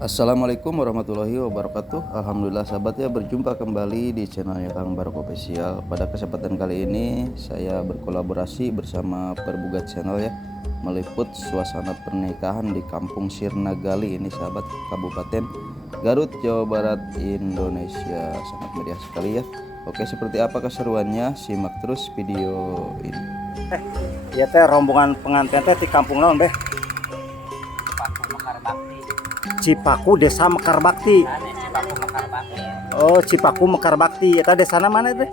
Assalamualaikum warahmatullahi wabarakatuh. Alhamdulillah sahabat ya, berjumpa kembali di channelnya Kang Barok Official. Pada kesempatan kali ini saya berkolaborasi bersama Perbugat Channel ya, meliput suasana pernikahan di Kampung Sirnagali ini sahabat, Kabupaten Garut, Jawa Barat, Indonesia. Sangat meriah sekali ya. Oke, seperti apa keseruannya? Simak terus video ini. Ya teh rombongan pengantin teh di kampung naon beh? Cipaku Desa Mekar Bakti. Oh, Cipaku Mekar Bakti. Eta desana mana teh?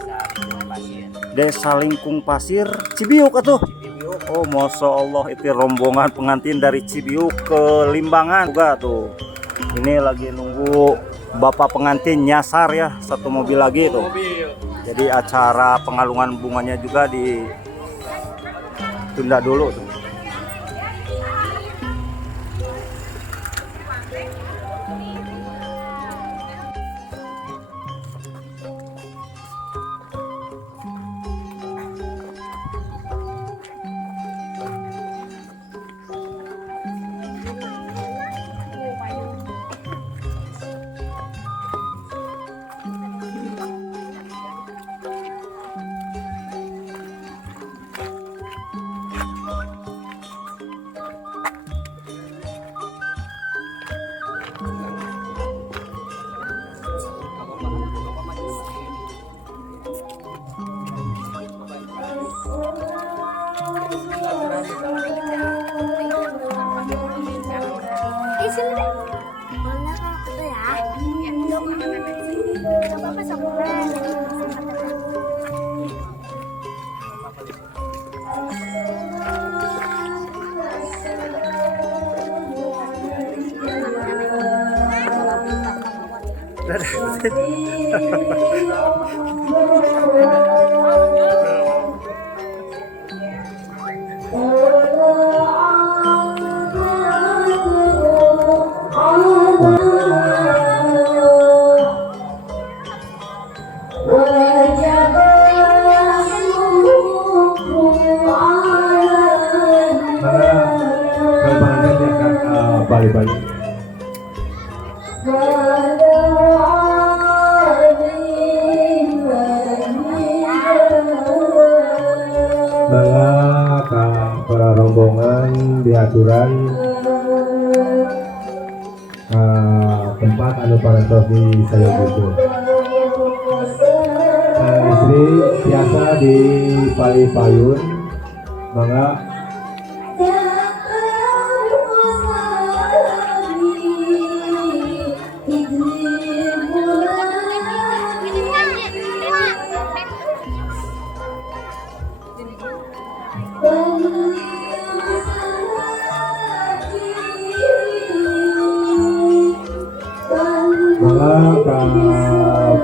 Desa Lingkung Pasir, Cibiuk atuh. Oh, masya Allah, itu rombongan pengantin dari Cibiuk ke Limbangan juga tuh. Ini lagi nunggu bapak pengantin nyasar ya, satu mobil lagi tuh. Jadi acara pengalungan bunganya juga ditunda dulu tuh. Balik-balik. Maka para rombongan diaturan tempat anu parantos di saya butuh. Istri biasa di Pali Payun, maka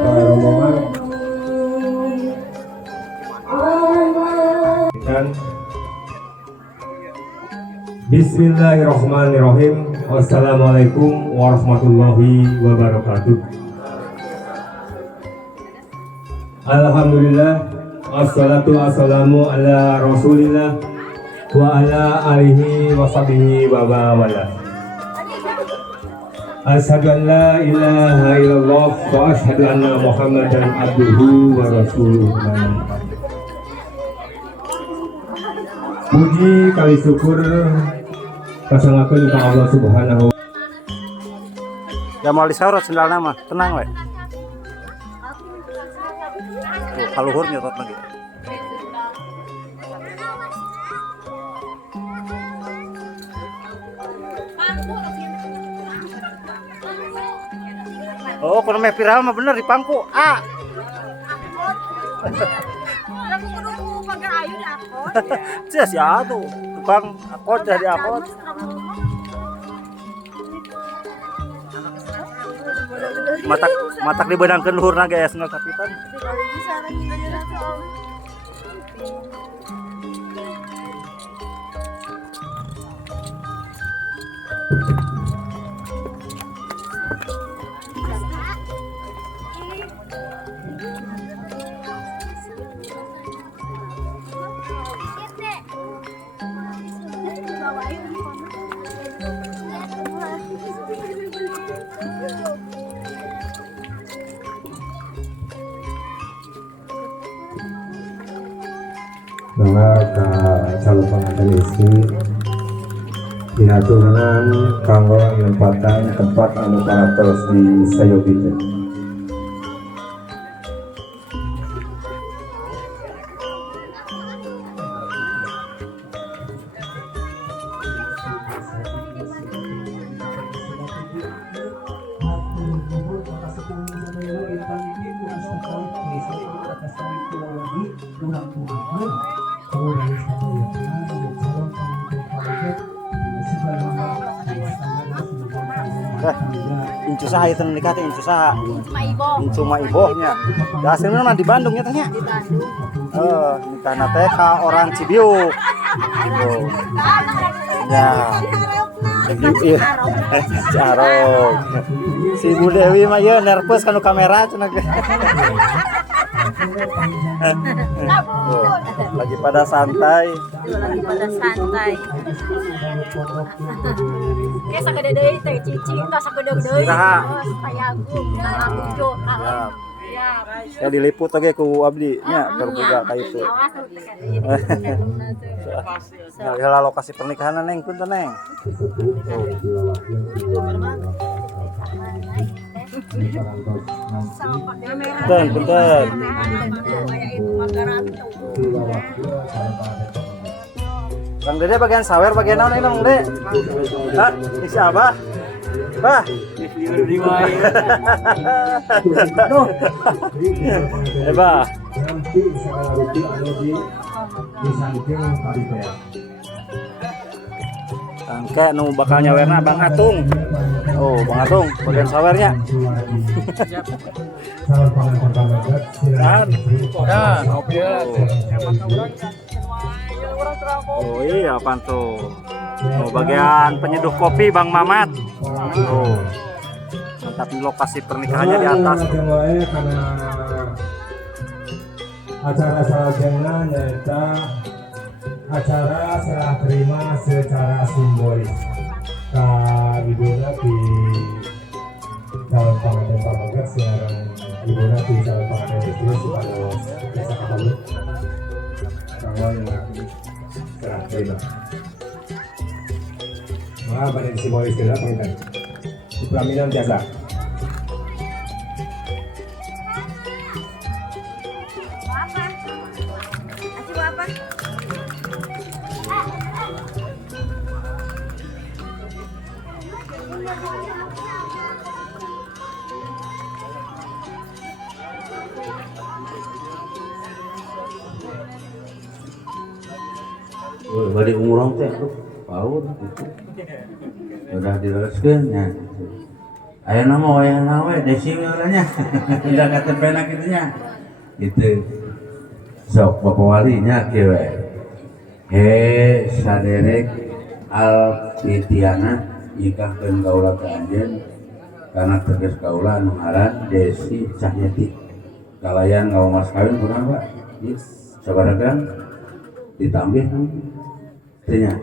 para rombongan Bismillahirrahmanirrahim. Wassalamualaikum warahmatullahi wabarakatuh. Alhamdulillah, wassalatu wassalamu ala rasulillah wa ala alihi wa sahbihi wa bawala. Asyhadu an la ilaha illallah wa asyhadu anna Muhammadan abduhu wa rasuluh. Puji kali syukur kasangakeun ka Allah Subhanahu. Ya mau disaurot sendal nama, tenang we. Tuh, kaluhur nyotot lagi. Oh, kalau meh viral mah bener di pangku. Cia sia tuh, tukang akot jadi akot. Matak dibenangkeun luhurna ge aya kapitan. Mangga ka calon pengantin istri dinaturunan kanggo menempatkan tempat anu paratos di sayobite. Incu saha itu nikah teh incu saha? Maibo. Incu ma ibohnya. Da aslinya mah di Bandung ya tanya. Di Bandung. Nikahna teh ka orang Cibiuk. Gitu. Ya. Iya. Ciarog. Si Bu Dewi mah ya nervous kanu kamera cenah. Lagi pada santai. Lagi pada santai. Kayak sakede deui teh cicing tah sakede deui. Saha? Tayagung, ngabujo. Ya. Ya diliput oge ku abdi nya keur boga ka itu. Awas teh. Nah, heula lokasi pernikahan Neng punten Neng. Punten, punten. Bang Dede bagian sawer bagian naon ini Bang Dede? Hah? Isi Abah? Bah. Bah. Angka nu bakal nyawerna Bang Atung. Oh, Bang Atung bagian sawernya. Oh iya apaan tuh? Oh, bagian penyeduh kopi Bang Mamat. Oh. Mantap di lokasi pernikahannya di atas. Karena acara salajengna nyaeta acara serah terima secara simbolis ka ibuna di calon pengantin pamagat siaran ibuna di calon pengantin itu supados bisa kapalut kanggo yang serah terima. Maka pada simbolis kita pengantin pelaminan jasa. Balik umroh teh paur gitu. Udah direskeun nya. Aya nama wayahna we desi urangnya. Udah katepena kitu nya. Gitu. Sok Bapak Wali nya kieu we. He saderek Alfitiana nikahkeun kaula ka anjeun kana tegas kaula anu ngaran Desi Cahyati. Kalayan ngawa mas kawin kunaon Pak? Ieu sabaragan ditambih tanya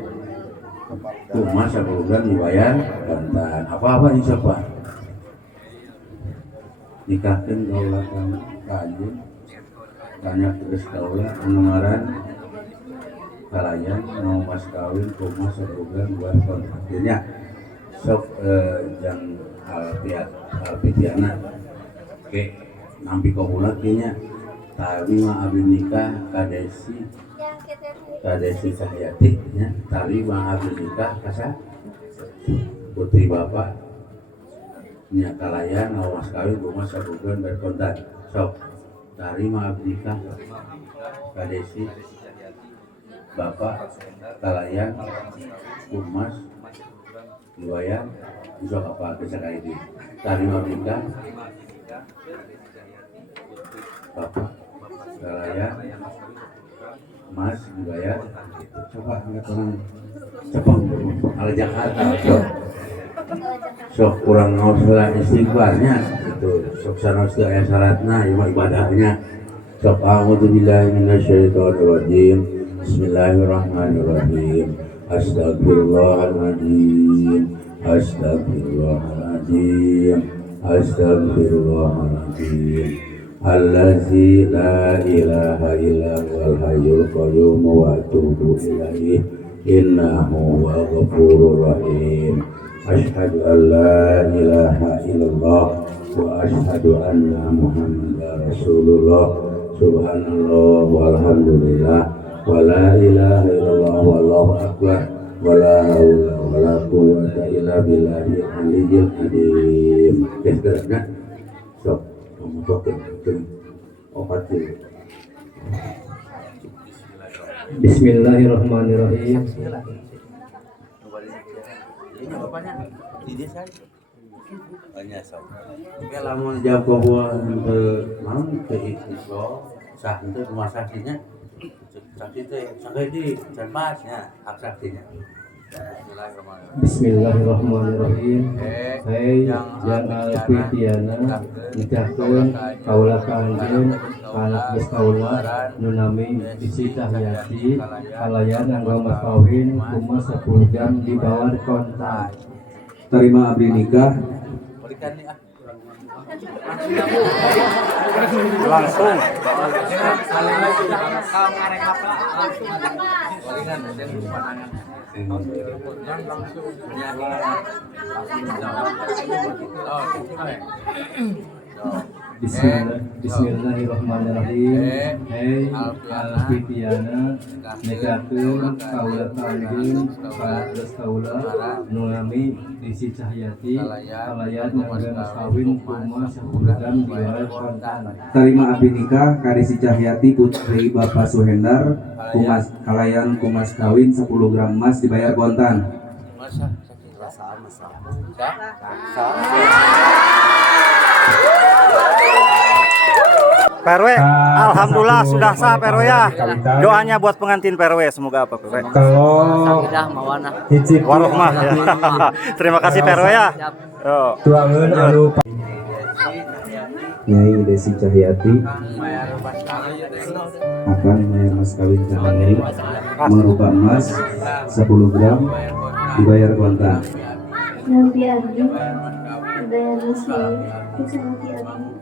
tuh masa keluarga dibayar bantan apa-apa insya Allah nikahkan kaulah kajian tanya terus kaulah pendengaran kalayan mau pas kawin rumah sebulan buat kontraknya sok yang Alfitiana oke nampi kaulah kayaknya tapi mah abdi nikah Kadesi Cahyati nya tari mah abdi nikah kasa putri bapak nya kalayan ngawas kawin rumah sabugan berkontak sok tari mah abdi nikah Kadesi bapak kalayan umas dibayar sok apa bisa kayak ini tari mah abdi nikah bapak kalayan Mas dibayar coba angkat orang cepat ala Jakarta sok kurang ngauslah istighfarnya itu sok sanos aya syaratna ibadahnya sok a'udzubillahi minasyaitonir rajim bismillahirrahmanirrahim astagfirullahaladzim astagfirullahaladzim astagfirullahaladzim allazi la ilaha illa huwal hayyul qayyum wa atubu ilaihi innahu huwal ghafurur rahim. Asyhadu an la ilaha illallah wa asyhadu anna muhammadar rasulullah. Subhanallah walhamdulillah wa la ilaha illallah wallahu akbar wa la haula wa la quwwata illa billahil aliyyil azim. Gerakna sok memutokeun opat dulu. Bismillahirrahmanirrahim. Oke, lamun jam bahwa mau ke itu sah itu rumah saktinya sakti teh sampai di tempatnya hak saktinya. Bismillahirrahmanirrahim. Hei yang alfitiana nikahkeun kaula kanjeun anak geus kaula nu nami isi Cahyati kalayan angga mas kawin kumaha 10 jam di bawah kontak. Terima abdi nikah Langsung. Bismillahirrahmanirrahim. Hei alfitiana nikahkeun kaula kanjeun anak geus kaula nu nami isi Cahyati kalayan angga mas kawin kumaha 10 jam di bawah kontak. Terima abdi nikah Karisi Cahyati putri Bapak Suhendar kumas kalayan kumas kawin 10 gram emas dibayar kontan. PRW, alhamdulillah sudah sah PRW ya. Doanya buat pengantin PRW semoga apa PRW? Kalau hiji Warohmah ya. Terima kasih PRW ya. Yo. tuangeun anu Nyai Desi Cahyati akan membayar mas kawin kalian berupa emas 10 gram dibayar kontan. Nanti Abi bayar resmi bisa nanti Abi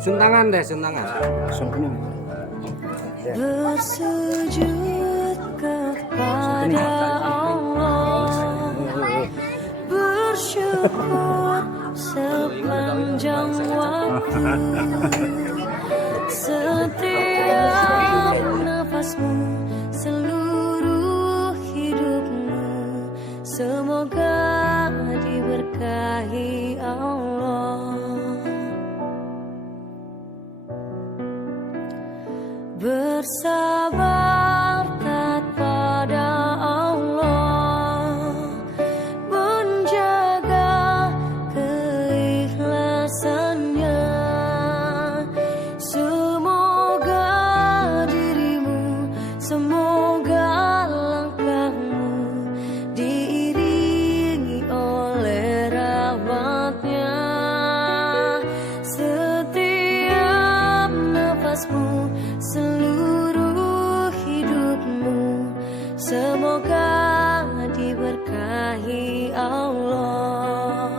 Suntangan deh, suntangan. Bersujud kepada Allah, bersyukur sepanjang waktu, setiap nafasmu, seluruh hidupmu, semoga diberkahi Allah. Bersabar taat pada Allah, menjaga keikhlasannya. Semoga dirimu, semoga langkahmu diiringi oleh rahmatnya. Setiap nafasmu, seluruh hidupmu, semoga diberkahi Allah.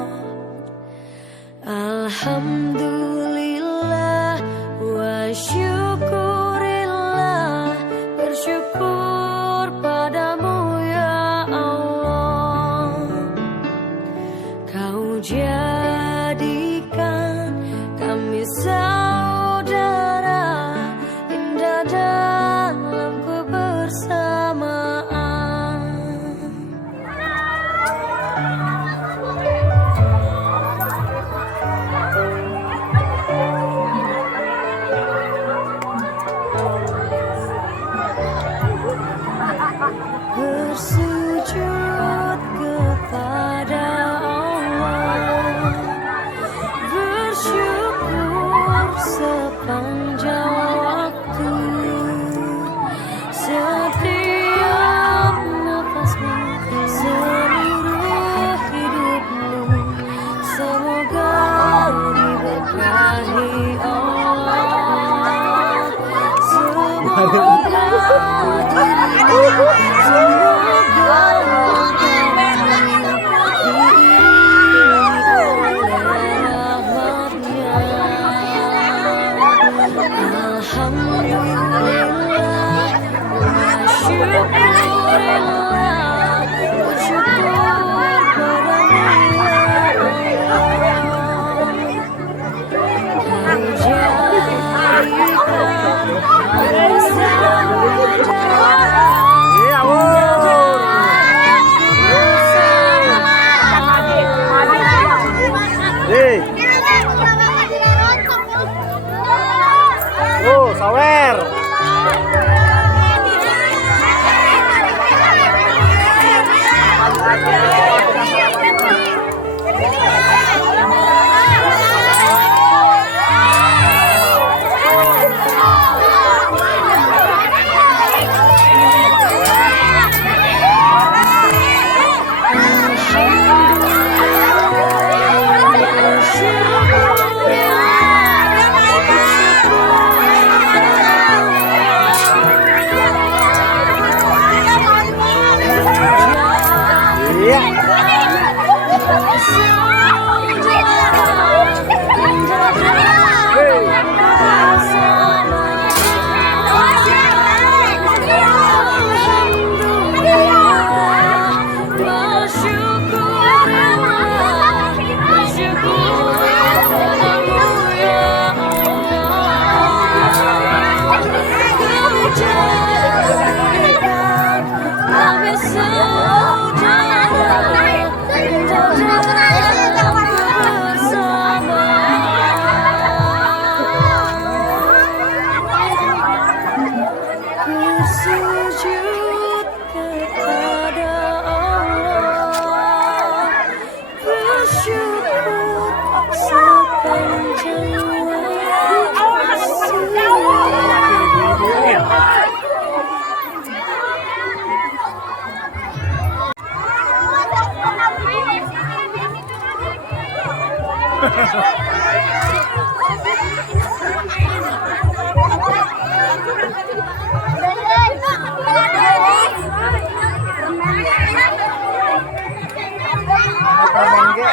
Alhamdulillah wa syukurillah, bersyukur padamu ya Allah. Kau jadikan kami saudara indah dalam kebersamaan. Bersujud kepada Allah, bersyukur sepanjang waktu, setiap nafasmu, seluruh hidupmu, semoga diberkahi Allah. Semoga dirimu, semoga Bersujud kepada Allah, bersyukur sepanjang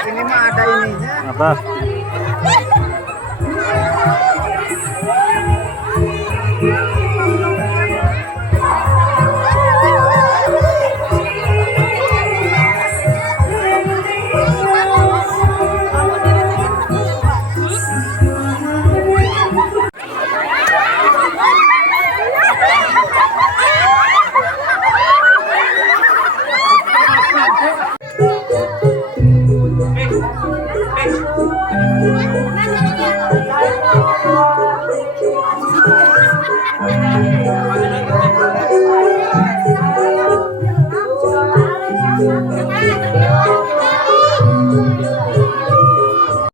Ini mah ada ininya. Apa? Thank you.